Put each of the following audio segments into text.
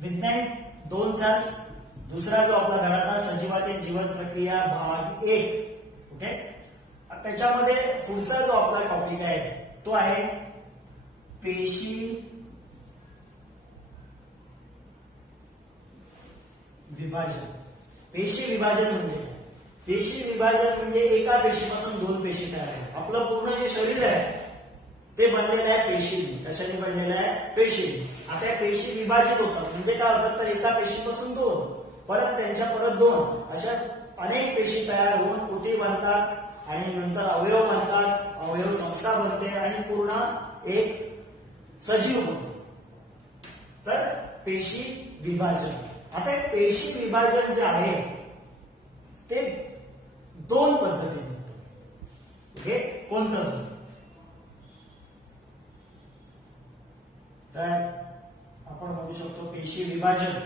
विज्ञान 2चाच दुसरा जो आपला धडा सजीवातील जीवन प्रक्रिया भाग 1. ओके, त्याच्यामध्ये पुढचा जो आपला टॉपिक आहे तो आहे पेशी विभाजन. पेशी विभाजन म्हणजे एका पेशीपासून दोन पेशी तयार होतात. आपलं पूर्ण जे शरीर आहे ते बनलेलं आहे पेशीने. कशाने बनलेलं आहे? पेशीने. आता या पेशी विभाजित होतात म्हणजे काय होतात तर एका पेशीपासून दोन, परत त्यांच्या परत दोन, अशा अनेक पेशी तयार होऊन ऊती बनतात आणि नंतर अवयव बनतात, अवयव संस्था बनते आणि पूर्ण एक सजीव बनतो. तर पेशी विभाजन. आता हे पेशी विभाजन जे आहे ते दोन पद्धतीने होतं. ओके, कोणतं? तर आपण बघू शकतो पेशी विभाजन.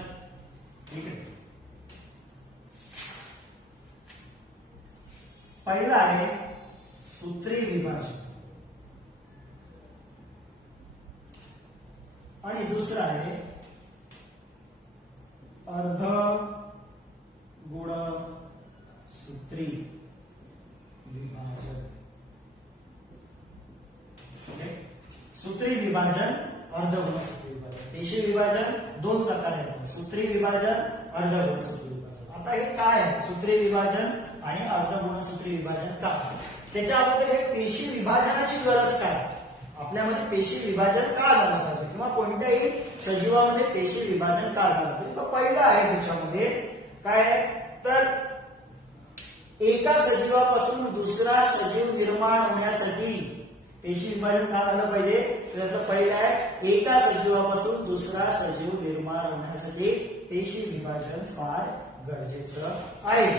ठीक आहे, पहिला आहे सूत्री विभाजन आणि दुसरा आहे अर्ध गुणसूत्री विभाजन. ओके, सूत्री विभाजन, अर्ध गुणसूत्री विभाजन. पेशी विभाजन दोन प्रकारे होतं, सूत्री विभाजन, अर्ध गुणसूत्री विभाजन. आता हे काय आहे सूत्री विभाजन आणि अर्ध गुणसूत्री विभाजन? काय त्याच्यामध्ये हे पेशी विभाजनाची गरज काय? आपल्यामध्ये पेशी विभाजन का झालं पाहिजे किंवा कोणत्याही सजीवामध्ये पेशी विभाजन का झालं पाहिजे? तर पहिलं आहे त्याच्यामध्ये काय तर एका सजीवापासून दुसरा सजीव निर्माण होण्यासाठी पेशी विभाजन का झालं पाहिजे? त्याचं पहिलं आहे एका सजीवापासून दुसरा सजीव निर्माण होण्यासाठी पेशी विभाजन फार गरजेचं आहे.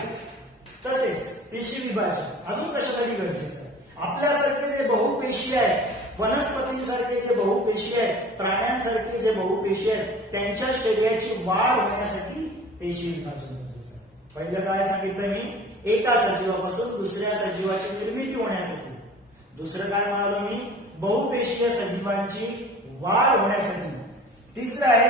तसेच पेशी विभाजन अजून कशासाठी गरजेचं आहे? आपल्यासारखे जे बहुपेशी आहेत, वनस्पतींसारखे जे बहुपेशी आहेत, प्राण्यांसारखे जे बहुपेशी आहेत, त्यांच्या शरीराची वाढ होण्यासाठी पेशी विभाजन गरजेचं आहे. पहिलं काय सांगितलं मी? एका सजीवापासून दुसऱ्या सजीवाची निर्मिती होण्यासाठी. दुसरं काय म्हणालो मी? बहुपेशीय सजीवांची वाढ होण्यासाठी. तिसरं आहे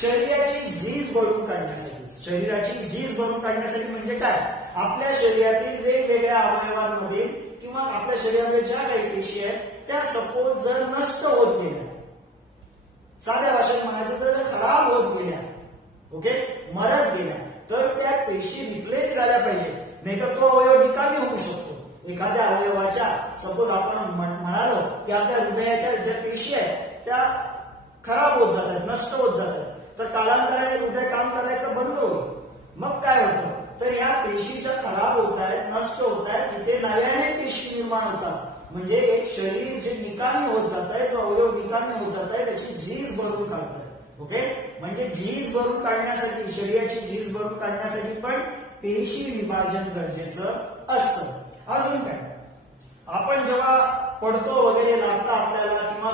शरीराची झीज भरून काढण्यासाठी. शरीराची झीज भरून काढण्यासाठी म्हणजे काय? आपल्या शरीरातील वेगवेगळ्या अवयवांमध्ये किंवा आपल्या शरीरामध्ये ज्या काही पेशी आहेत त्या सपोज जर नष्ट होत गेल्या, साध्या भाषेत म्हणायचं तर खराब होत गेल्या, ओके, मरत गेल्या, तर त्या पेशी रिप्लेस झाल्या पाहिजे. नाही तर तो अवयव निकामी होऊ शकतो. एखाद्या अवयवाच्या सपोज आपण म्हणालो की आपल्या हृदयाच्या ज्या पेशी आहेत त्या खराब होत जातात, नष्ट होत जातात, तर कालांतराने हृदय काम करायचं बंद होईल. मग काय होतं तर ह्या पेशी ज्या खराब होत आहेत, नष्ट होत आहेत, तिथे नव्याने पेशी निर्माण होतात. म्हणजे एक शरीर जे निकामी होत जात आहे, जो अवयव निकामी होत जात आहे त्याची झीज भरून काढतात. ओके, म्हणजे झीज भरून काढण्यासाठी, शरीराची झीज भरून काढण्यासाठी पण पेशी विभाजन गरजेचं असतं. अजून काय? आपण जेव्हा पडतो वगैरे, लागतं आपल्याला किंवा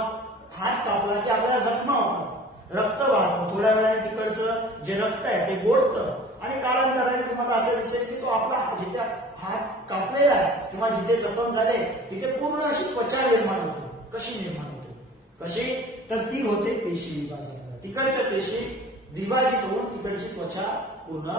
हात कापला की आपल्याला जखमा होतात, रक्त वाहतं, थोड्या वेळाने तिकडचं जे रक्त आहे ते गोठतं आणि कालांतराने तुम्हाला असं दिसेल की तो आपला जिथे हात कापलेला आहे किंवा जिथे जखम झाले तिथे पूर्ण अशी त्वचा निर्माण होते. कशी निर्माण होते? कशी तर ती होते पेशी विभाजन. तिकडच्या पेशी विभाजित होऊन तिकडची त्वचा पूर्ण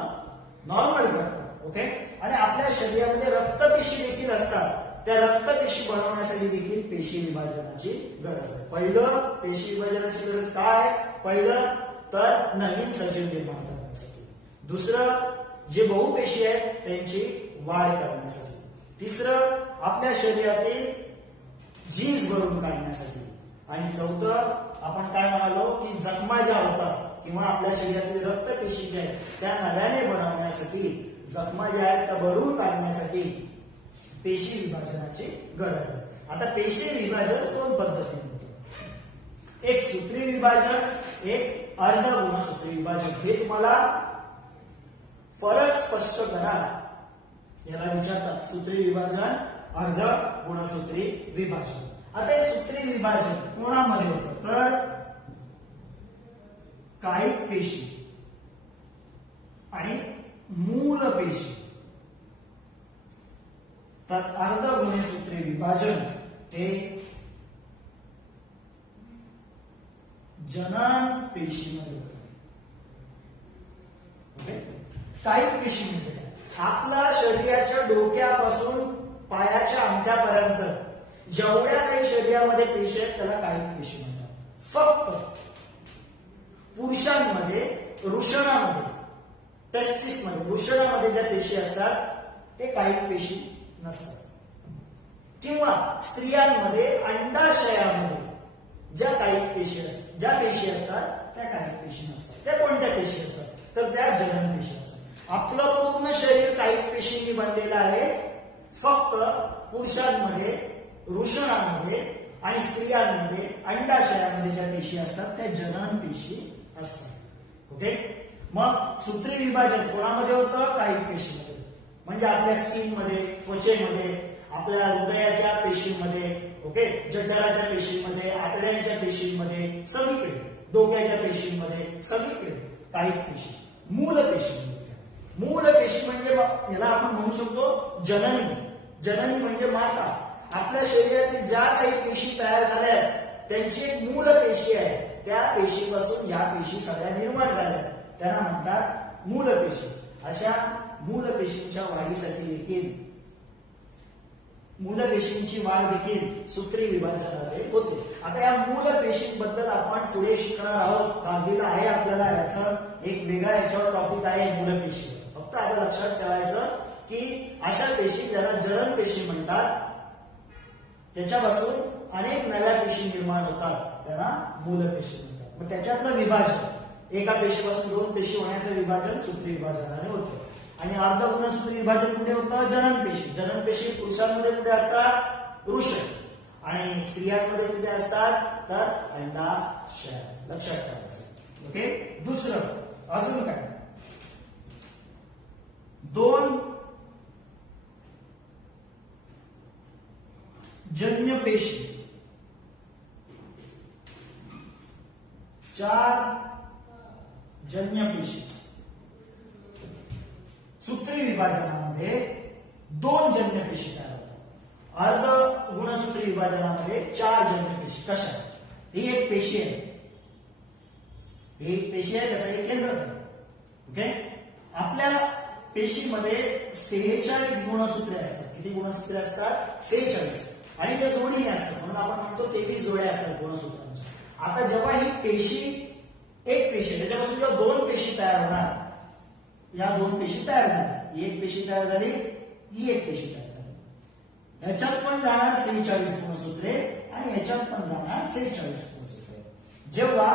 नॉर्मल करतात. ओके, आणि आपल्या शरीरामध्ये रक्तपेशी देखील असतात. त्या रक्तपेशी बनवण्यासाठी देखील पेशी विभाजनाची गरज आहे. पहिलं पेशी विभाजनाची गरज काय? पहिलं तर नवीन सजीव निर्माण करण्यासाठी. दुसरं जे बहुपेशी आहेत त्यांची वाढ करण्यासाठी. तिसरं आपल्या शरीरातील झीज भरून काढण्यासाठी. आणि चौथं आपण काय म्हणालो की जखमा ज्या होतात किंवा आपल्या शरीरातील रक्तपेशी ज्या आहेत त्या नव्याने बनवण्यासाठी, जखमा ज्या आहेत त्या भरून काढण्यासाठी पेशी विभाजनाची गरज आहे. आता पेशी विभाजन दोन पद्धतीने होतं, एक सूत्री विभाजन, एक अर्ध गुणसूत्री विभाजन. हे तुम्हाला फरक स्पष्ट करा याला विचारतात, सूत्री विभाजन, अर्ध गुणसूत्री विभाजन. आता हे सूत्री विभाजन कोणामध्ये होतं तर कायिक पेशी आणि मूल पेशी. तर अर्ध गुणसूत्री विभाजन हे जनन पेशीमध्ये होतं. कायिक पेशी म्हणजे काय? आपल्या शरीराच्या डोक्यापासून पायाच्या अंगठ्यापर्यंत जेवढ्या काही शरीरामध्ये पेशी आहेत त्याला कायिक पेशी म्हणतात. फक्त पुरुषांमध्ये वृषणामध्ये टेस्टिसमध्ये वृषणामध्ये ज्या पेशी असतात ते कायिक पेशी नसतात. किंवा स्त्रियांमध्ये अंडाशयामध्ये ज्या कायिक पेशी असतात ज्या पेशी असतात त्या कायिक पेशी नसतात. त्या कोणत्या पेशी असतात? तर त्या जनन पेशी असतात. आपलं पूर्ण शरीर कायिक पेशींनी बनलेलं आहे. फक्त पुरुषांमध्ये वृषणामध्ये आणि स्त्रियांमध्ये अंडाशयामध्ये ज्या पेशी असतात त्या जनन पेशी असतात. ओके. मग सूत्री विभाजन कोणामध्ये होतं? कायिक पेशीमध्ये. म्हणजे आपल्या स्किन मध्ये, त्वचेमध्ये, आपल्या हृदयाच्या पेशींमध्ये, ओके, जठराच्या पेशींमध्ये, आतड्यांच्या पेशींमध्ये, सगळीकडे, डोक्याच्या पेशींमध्ये, सगळीकडे कायिक पेशी, मूल पेशी. मूल पेशी म्हणजे याला आपण म्हणू शकतो जननी. जननी म्हणजे माता. आपल्या शरीरातील ज्या काही पेशी तयार झाल्या आहेत त्यांची एक मूल पेशी आहे. त्या पेशीपासून या पेशी सगळ्या निर्माण झाल्या त्यांना म्हणतात मूल पेशी. अशा मूल पेशींच्या वाढीसाठी देखील मूल पेशींची वाढ देखील सूत्री विभाजनाद्वारे होते. आता या मूल पेशींबद्दल आपण पुढे शिकणार आहोत. दहावीला आहे आपल्याला याचं एक वेगळा याच्यावर टॉपिक आहे मूल पेशी. फक्त आता लक्षात ठेवायचं की अशा पेशी ज्याला जनन पेशी म्हणतात त्याच्यापासून अनेक नव्या पेशी निर्माण होतात त्यांना मूल पेशी म्हणतात. मग त्याच्यातलं विभाजन एका पेशीपासून दोन पेशी होण्याचं विभाजन सूत्री विभाजनाने होतं. आणि अर्धगुणसूत्री विभाजन कुठे होतं? जनन पेशी. जनन पेशी पुरुषांमध्ये कुठे असतात? वृषण. आणि स्त्रियांमध्ये कुठे असतात? तर अंडाशय. लक्षात ठेवायचं. ओके. दुसरं अजून काय? दोन जन्य पेशी, चार जन्य पेशी. सूत्री विभाजनामध्ये दोन जन्य पेशी तयार होतात. अर्ध गुणसूत्री विभाजनामध्ये चार जन्य पेशी. कशा? ही एक पेशी आहे. ही एक पेशी आहे त्याचं एक केंद्र आहे. ओके. आपल्या पेशीमध्ये 46 गुणसूत्रे असतात. किती गुणसूत्रे असतात? 46. आणि ते जोडीने असतात म्हणून आपण म्हणतो 23 जोड्या असतात गुणसूत्रांच्या. आता जेव्हा ही पेशी एक पेशी त्याच्यापासून जेव्हा दोन पेशी तयार होणार, या दोन पेशी तयार झाल्या, ही एक पेशी तयार झाली, ही एक पेशी तयार झाली. ह्याच्यात पण जाणार 46 गुणसूत्रे आणि ह्याच्यात पण जाणार 46 गुणसूत्रे. जेव्हा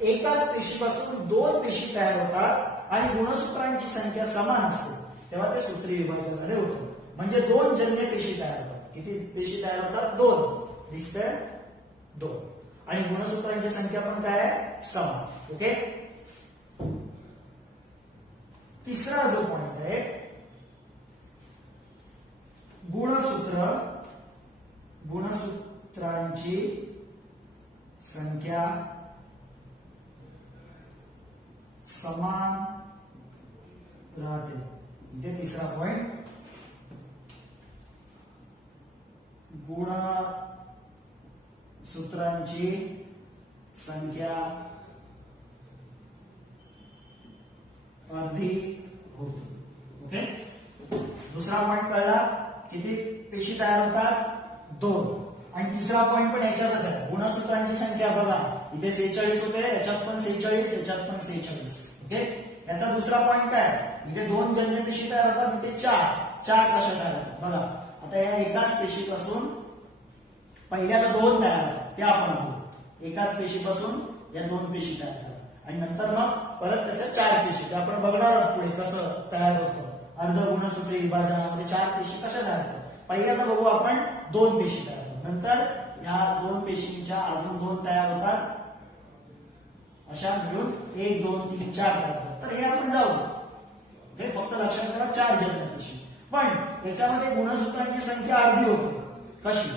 एकाच पेशीपासून दोन पेशी तयार होतात आणि गुणसूत्रांची संख्या समान असते तेव्हा ते सूत्री विभाजनाने होतं. म्हणजे दोन जन्य पेशी तयार होतात. किती पेशी तयार होतात? दोन. दिसतंय? दोन. आणि गुणसूत्रांची संख्या पण काय आहे? समान. ओके. तिसरा जो पॉइंट आहे गुणसूत्रांची संख्या समान राहते. इथे तिसरा पॉइंट. गुणसूत्रांची संख्या अर्धी होती. ओके. दुसरा पॉइंट कळला. किती पेशी तयार होतात? दोन. आणि तिसरा पॉइंट पण याच्यातच आहे. गुणसूत्रांची संख्या बघा इथे 46 होते, याच्यात पण 46, याच्यात पण 46. ओके. याचा दुसरा पॉइंट काय? इथे दोन जन्य पेशी तयार होतात, इथे चार. चार कशा तयार होतात बघा. आता या एकाच पेशीपासून पहिल्याला दोन तयार होतात ते आपण बघू. एकाच पेशीपासून या दोन पेशी तयार झाल्या आणि नंतर मग परत त्याच्या चार पेशी ते आपण बघणार आहोत पुढे कसं तयार होतं. अर्ध गुणसूत्री विभाजनामध्ये चार पेशी कशा तयार होतात? पहिल्यांदा बघू आपण दोन पेशी तयार होतात. नंतर या दोन पेशींच्या अजून दोन तयार होतात. अशा मिळून 1 2 3 4 तयार होतात. तर हे आपण जाऊ. ओके. फक्त लक्षात ठेवा चार जन्य पेशी. पण याच्यामध्ये गुणसूत्रांची संख्या अर्धी होते. कशी?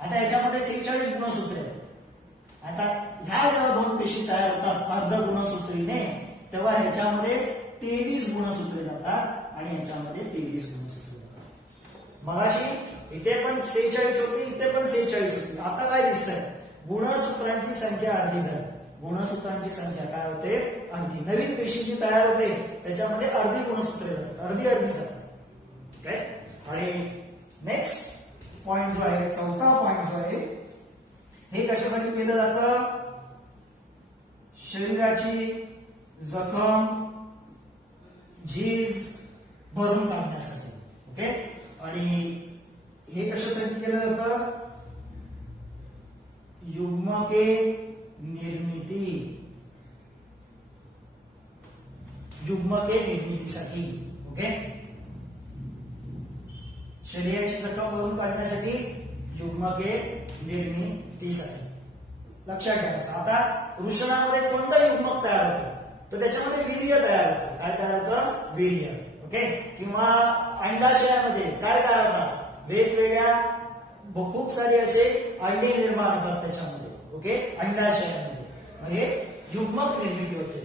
आता याच्यामध्ये 46 गुणसूत्रे आहेत. आता ह्या जेव्हा दोन पेशी तयार होतात अर्ध गुणसूत्रीने तेव्हा ह्याच्यामध्ये 23 गुणसूत्रे जातात आणि ह्याच्यामध्ये 23 गुणसूत्रे जातात. मगाशी इथे पण 46 होती, इथे पण 46 होती. आता काय दिसतंय? गुणसूत्रांची संख्या अर्धी झाली. गुणसूत्रांची संख्या काय होते अर्धी. नवीन पेशी जी तयार होते त्याच्यामध्ये अर्धी गुणसूत्रे जातात, अर्धी जातात. ओके. आणि नेक्स्ट पॉइंट जो आहे, चौथा पॉइंट जो आहे, हे कशासाठी केलं जातं? शरीराची जखम, झीज भरून काढण्यासाठी. ओके. आणि हे कशासाठी केलं जातं? युग्मके निर्मिती, युग्मके निर्मितीसाठी. ओके. शरीराची जखम भरून काढण्यासाठी, युग्मके निर्मितीसाठी. लक्षात ठेवायचं. आता वृषणामध्ये कोणतं युग्मक तयार होतं? तर त्याच्यामध्ये वीर्य तयार होतं. काय तयार होतं? वीर्य. ओके. किंवा अंडाशयामध्ये काय तयार होतात? वेगवेगळ्या खूप सारे असे अंडे निर्माण होतात त्याच्यामध्ये. ओके. अंडाशयामध्ये म्हणजे युग्मक निर्मिती होते.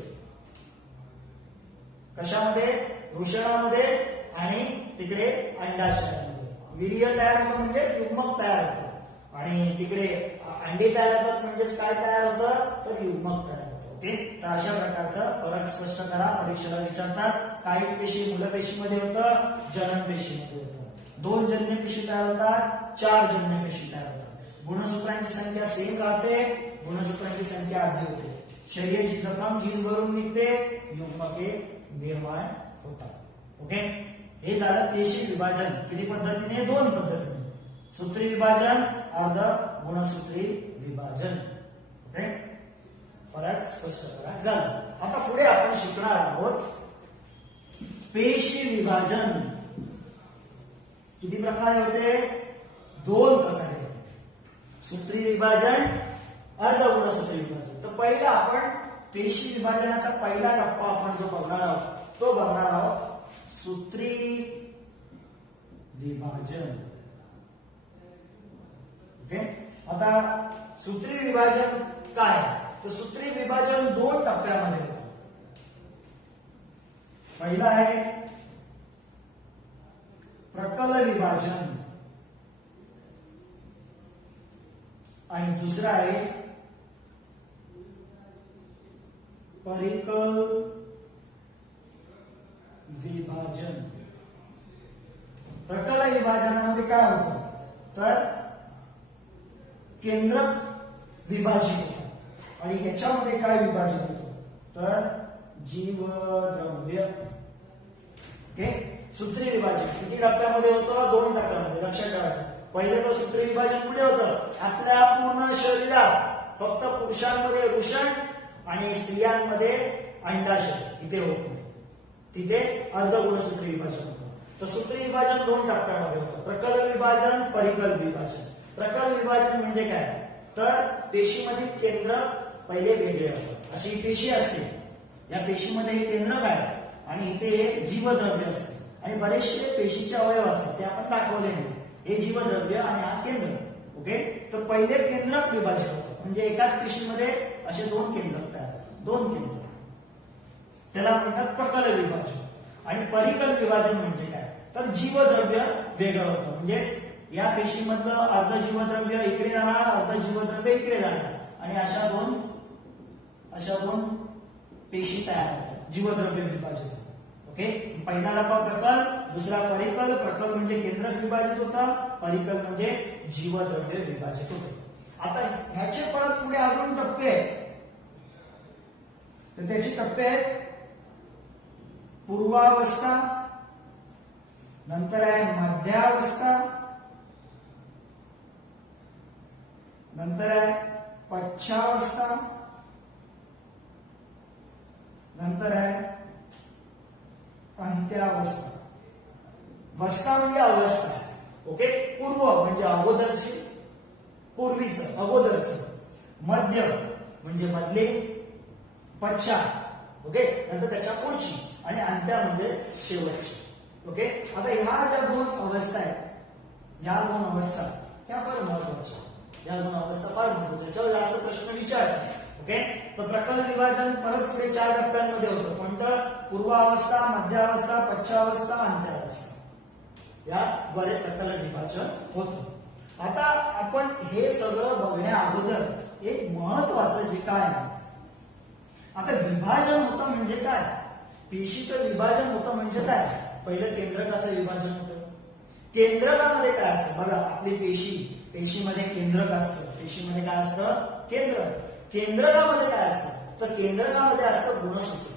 कशामध्ये? वृषणामध्ये आणि तिकडे अंडाशयामध्ये. वीर्य तयार होतं म्हणजेच युग्मक तयार होतं, आणि तिकडे अंडे तयार होतात म्हणजेच काय तयार होतं? तर युग्मक तयार होतं. ओके. तर अशा प्रकारचा फरक स्पष्ट करा. परीक्षेला विचारतात. काही पेशी मूलपेशीमध्ये होतं, जनन पेशीमध्ये होतं. 2 जन्य पेशी तयार होतात, 4 जन्य पेशी तयार होतात. गुणसूत्रांची संख्या सेम राहते, गुणसूत्रांची संख्या अर्धी होते. शरीराची जखम झीज भरून निघते, युग्मके निर्माण होतात. ओके. हे झालं पेशी विभाजन. किती पद्धतीने? 2 पद्धतीने. सूत्री विभाजन, अर्ध गुणसूत्री विभाजन. ओके. फरक स्पष्ट करा. झालं. आता पुढे आपण शिकणार आहोत पेशी विभाजन. किती प्रकारे होते? 2 प्रकारे होते. सूत्री विभाजन, अर्ध गुणसूत्री विभाजन. तर पहिला आपण पेशी विभाजनाचा पहिला टप्पा आपण जो बघणार आहोत तो बघणार आहोत सूत्री विभाजन. ओके. आता सूत्री विभाजन काय? तर सूत्री विभाजन 2 टप्प्यामध्ये होतं. पहिला आहे प्रकल विभाजन आणि दुसरा आहे परिकल विभाजन. प्रकल विभाजनामध्ये काय होतं? तर केंद्रक विभाजित होतं. आणि ह्याच्यामध्ये काय विभाजित होतं? तर जीवद्रव्य. ओके. सूत्री विभाजन किती टप्प्यामध्ये होतं? 2 टप्प्यामध्ये. लक्षात ठेवायचं. पहिले तर सूत्री विभाजन कुठे होतं? आपल्या पूर्ण शरीरात फक्त पुरुषांमध्ये वृषण आणि स्त्रियांमध्ये अंडाशय इथे होत नाही. तिथे अर्ध गुणसूत्री विभाजन होतं. तर सूत्री विभाजन 2 टप्प्यामध्ये होतं. प्रकल विभाजन, परिकल विभाजन. प्रकल विभाजन म्हणजे काय? तर पेशीमधील केंद्र पहिले वेगळे होतं. अशी पेशी असते, या पेशीमध्ये हे केंद्रक आहे आणि इथे हे जीवद्रव्य असते आणि बरेचसे पेशीचे अवयव असतात ते आपण दाखवले नाही. हे जीवद्रव्य आणि हा केंद्र. ओके. तर पहिले केंद्रक विभाजन होतं म्हणजे एकाच पेशीमध्ये असे 2 केंद्रक तयार होतात. 2 केंद्र, त्याला म्हणतात प्रकल विभाजन. आणि परिकल विभाजन म्हणजे काय? तर जीवद्रव्य वेगळं होतं. म्हणजेच या पेशीमधलं अर्ध जीवद्रव्य इकडे जाणार, अर्ध जीवद्रव्य इकडे जाणार आणि अशा दोन पेशी तयार होतात. जीवद्रव्य विभाजित. ओके. पहिला टप्पा प्रकल, दुसरा परिकल. प्रकल म्हणजे केंद्रक विभाजित होतं, परिकल म्हणजे जीवद्रव्य विभाजित होते. आता ह्याचे परत पुढे अजून टप्पे आहेत. तर त्याचे टप्पे आहेत पूर्वावस्था, नंतर आहे मध्यावस्था, नंतर आहे पश्चावस्था, नंतर आहे अंत्यावस्था. वस्था म्हणजे अवस्था. ओके. पूर्व म्हणजे अगोदरची, पूर्वीचं, अगोदरचं. मध्य म्हणजे मधले, पश्चात. ओके. नंतर त्याच्या पुढची आणि अंत्या म्हणजे शेवटची. ओके. आता ह्या ज्या 2 अवस्था आहेत, या 2 अवस्था त्या फार महत्वाच्या. या 2 अवस्था फार महत्वाच्या, याच्यावर जास्त प्रश्न विचारतात. ओके. तर प्रकल विभाजन परत पुढे 4 टप्प्यांमध्ये होतं. कोणतं? पूर्वावस्था, मध्यावस्था, पश्चावस्था, अंत्यावस्था. याद्वारे प्रकल विभाजन होतं. आता आपण हे सगळं बघण्या अगोदर एक महत्वाचं जे काय आहे म्हणजे काय? पेशीचं विभाजन होतं म्हणजे काय? पहिलं केंद्रकाचं विभाजन होतं. केंद्रकामध्ये काय असतं बघा, आपली पेशीमध्ये केंद्रक असतं. पेशीमध्ये काय असतं? केंद्रकामध्ये काय असतं? तर केंद्रकामध्ये असतं गुणसूत्र.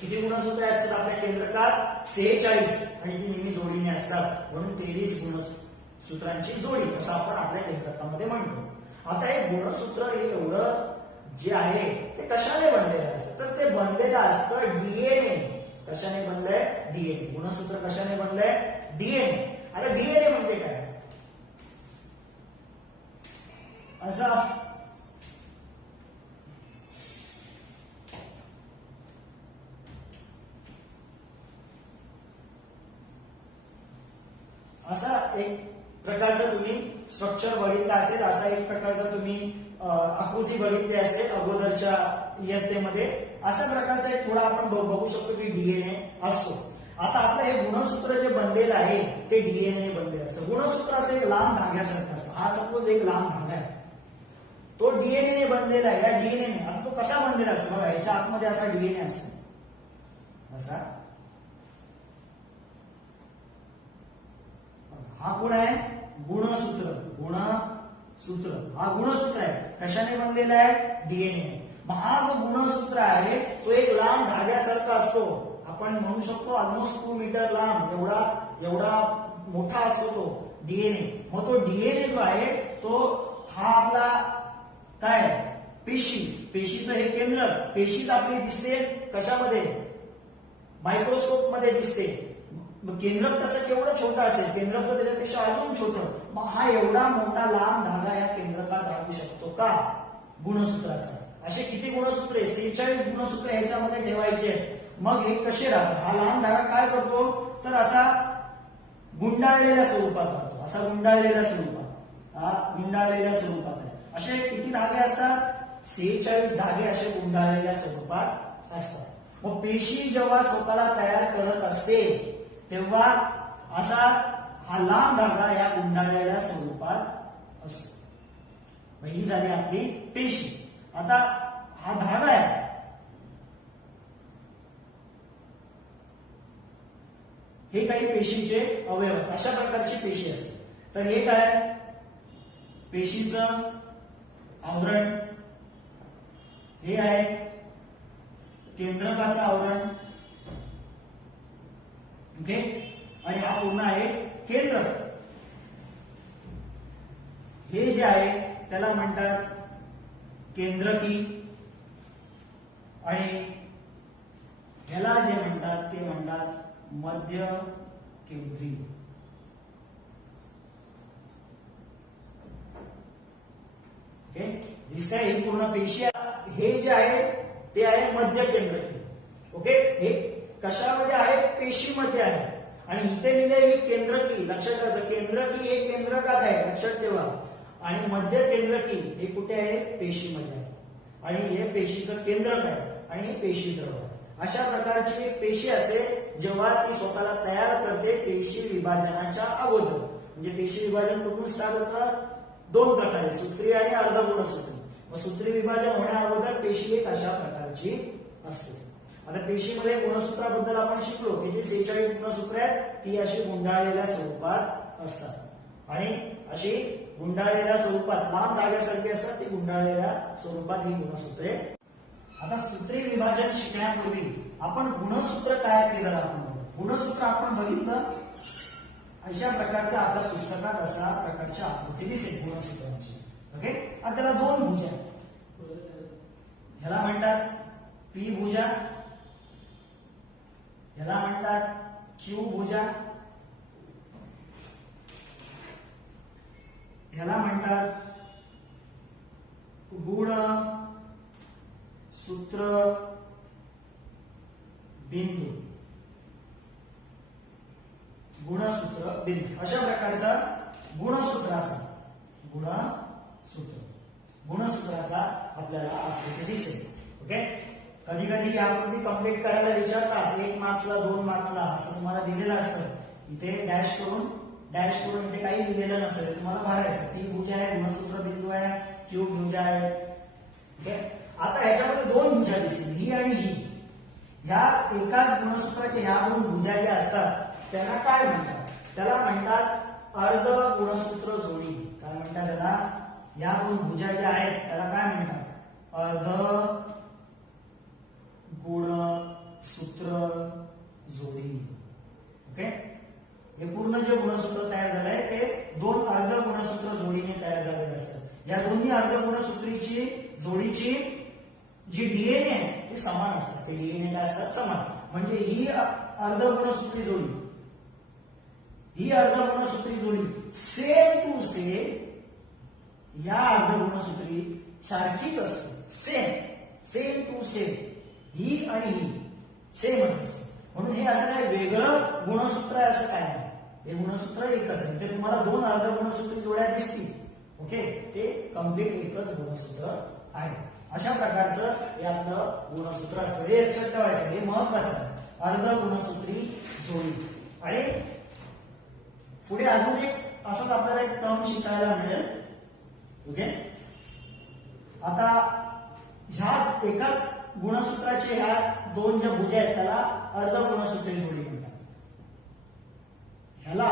किती गुणसूत्र असतात आपल्या केंद्रकात? 46, आणि ती नेहमी जोडीने असतात, म्हणून 23 गुणसूत्रांची जोडी असं आपण आपल्या केंद्रकामध्ये म्हणतो. आता हे गुणसूत्र हे एवढं जे आहे ते कशाने बनलेलं असतं? तर ते बनलेलं असतं डीएनए. कशाने बनलंय? डीएनए. गुणसूत्र कशाने बनलंय? डीएनए. आता डीएनए म्हणजे काय? असा एक प्रकारचा तुम्ही स्ट्रक्चर बघितला असेल, असा एक प्रकारचा तुम्ही आकृती बघितली असेल अगोदरच्या इयत्तेमध्ये. अशा प्रकारचा एक थोडा आपण बघू शकतो की डीएनए असतो. आता आपलं हे गुणसूत्र जे बनलेलं आहे ते डीएनए बनलेलं असतं. गुणसूत्र असं एक लांब धाग्यासारखं असतं. हा सपोज एक लांब धागा आहे, तो डीएनए बनलेला आहे. या डीएनए आता तो कसा बनलेला असतो बघा, याच्या आतमध्ये असा डीएनए असतो. असा हा कोण आहे? गुणसूत्र. हा गुणसूत्र आहे. कशाने बनलेला आहे? डीएनए. मग हा जो गुणसूत्र आहे तो एक लांब धाग्यासारखा असतो. आपण म्हणू शकतो ऑलमोस्ट 2 मीटर लांब, एवढा मोठा असतो तो डीएनए. मग तो डीएनए जो आहे तो हा आपला काय? पेशीचं हे केंद्र. पेशीच आपली दिसते कशामध्ये? मायक्रोस्कोप मध्ये दिसते. केंद्रक त्याचं केवढं छोटं असेल? केंद्रक तर त्याच्यापेक्षा अजून छोटं. मग हा एवढा मोठा लांब धागा या केंद्रकात राहू शकतो का? गुणसूत्राचा. असे किती गुणसूत्रे? 46 गुणसूत्रे ह्याच्यामध्ये ठेवायचे आहेत. मग हे कसे राहतात? हा लहान धागा काय करतो? तर असा गुंडाळलेल्या स्वरूपात राहतो. असा गुंडाळलेल्या स्वरूपात आहे. असे किती धागे असतात? 46 धागे असे गुंडाळलेल्या स्वरूपात असतात. मग पेशी जेव्हा स्वतःला तयार करत असते तेव्हा असा हा लांब धागा या गुंडाळलेल्या स्वरूपात असतो. ही झाली आपली पेशी. आता हा धागा आहे, हे काही पेशीचे अवयव, अशा प्रकारची पेशी असते. तर हे काय? पेशीचं आवरण. हे आहे केंद्रकाचं आवरण. ओके, आणि हा पूर्ण आहे केंद्र. हे जे आहे त्याला म्हणतात केंद्रकी, आणि ह्याला जे म्हणतात ते म्हणतात मध्य केंद्री. ओके, दिसतंय ही पूर्ण पेशी. हे जे आहे ते आहे मध्य केंद्रकी. ओके, हे कशामध्ये आहे? पेशीमध्ये आहे. आणि इथे लिहिलेली केंद्रकी, लक्षात ठेवायचं, केंद्रकी हे केंद्रकात आहे, लक्षात ठेवा. आणि मध्य केंद्रकी हे कुठे आहे? पेशीमध्ये आहे. आणि हे पेशीचं केंद्रक आहे आणि हे पेशीद्रव आहे. अशा प्रकारची एक पेशी असते जेव्हा ती स्वतःला तयार करते पेशी विभाजनाच्या अगोदर. म्हणजे पेशी विभाजन कुठून स्टार्ट होतं? 2 प्रकारे, सूत्री आणि अर्धगुणसूत्री. मग सूत्री विभाजन होण्या अगोदर पेशी एक अशा प्रकारची असते. आता पेशीमध्ये गुणसूत्राबद्दल आपण शिकलो. किती? 46 गुणसूत्रे आहेत. ती अशी गुंडाळलेल्या स्वरूपात असतात. आणि अशी गुंडाळलेल्या स्वरूपात लांब धाग्यासारखी असतात. ती गुंडाळलेल्या स्वरूपात ही गुणसूत्रे. आता सूत्री विभाजन शिकण्यापूर्वी आपण गुणसूत्र काय ते जरा आपण बघू. गुणसूत्र आपण बघितलं, अशा प्रकारचा आपल्या पुस्तकात असा प्रकारची आकृती दिसेल गुणसूत्रांची. ओके, आता त्याला 2 भुजा, ह्याला म्हणतात पी भुजा, ह्याला म्हणतात क्यू भुजा, ह्याला म्हणतात गुण सूत्र बिंदू. गुणसूत्र बिंदू अशा प्रकारचा गुणसूत्राचा आपल्याला आकृती दिसेल. ओके, कधी कधी ही आकृती कम्प्लीट करायला विचारतात. 1 मार्क्सला 2 मार्क्सला असं तुम्हाला दिलेलं असतं. इथे डॅश करून इथे काही दिलेलं नसतं, तुम्हाला भरायचं. पी भुजा आहे, गुणसूत्र बिंदू आहे, क्यू भुजा आहे. ओके, आता ह्याच्यामध्ये 2 भुजा दिसतील, ही आणि ही. ह्या एकाच गुणसूत्राचे ह्या दोन भुजा ज्या असतात त्याला काय म्हणतात? त्याला म्हणतात अर्ध गुणसूत्र जोडी. काय म्हणतात त्याला? या दोन भुजा ज्या आहेत त्याला काय म्हणतात? अर्ध गुणसूत्र जोडी. ओके, हे पूर्ण जे गुणसूत्र तयार झालंय ते दोन अर्ध गुणसूत्र जोडीने तयार झालेले असतात. या दोन्ही अर्ध गुणसूत्रीची जोडीची जी डीएनए आहे ते समान असतात. ते डीएनए काय असतात? समान. म्हणजे ही अर्ध गुणसूत्री जोडी, ही अर्ध गुणसूत्री जोडी सेम टू सेम या अर्ध गुणसूत्री सारखीच असते. सेम टू सेम ही आणि ही सेमच असते. म्हणून हे असं काय वेगळं गुणसूत्र आहे असं काय नाही. हे गुणसूत्र एकच आहे. ते तुम्हाला दोन अर्ध गुणसूत्री जोड्या दिसतील. ओके, ते कम्प्लीट एकच गुणसूत्र आहे. अशा प्रकारचं यातलं गुणसूत्र असतं. हे लक्षात ठेवायचं, हे महत्वाचं आहे. अर्ध गुणसूत्री जोडी. आणि पुढे अजून एक असंच आपल्याला एक टर्म शिकायला मिळेल. ओके, आता ह्या एकाच गुणसूत्राचे ह्या दोन ज्या भुजा आहेत त्याला अर्ध गुणसूत्री जोडी म्हणतात. ह्याला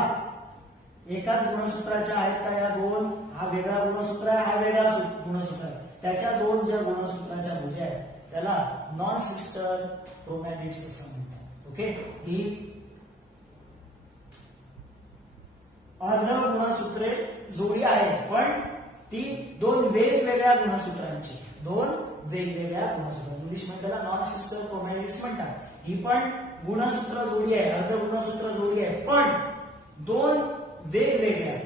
एकाच गुणसूत्राच्या आहेत का या दोन? हा वेगळा गुणसूत्र आहे, हा वेगळा गुणसूत्र आहे. त्याच्या दोन ज्या गुणसूत्राच्या भुजा आहेत त्याला नॉन सिस्टर क्रोमॅटिड्स असं म्हणतात. ओके, ही अर्ध गुणसूत्रे जोडी आहे पण ती दोन वेगवेगळ्या गुणसूत्रांची, दोन वेगवेगळ्या गुणसूत्र. इंग्लिश मध्ये त्याला नॉन सिस्टर क्रोमॅटिड्स म्हणतात. ही पण गुणसूत्र जोडी आहे, अर्ध गुणसूत्र जोडी आहे पण दोन वेगवेगळ्या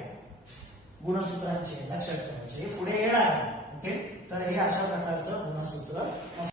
गुणसूत्रांची. लक्षात ठेवायचे, हे पुढे येणार आहे. ओके, तर हे अशा प्रकारचं गुणसूत्र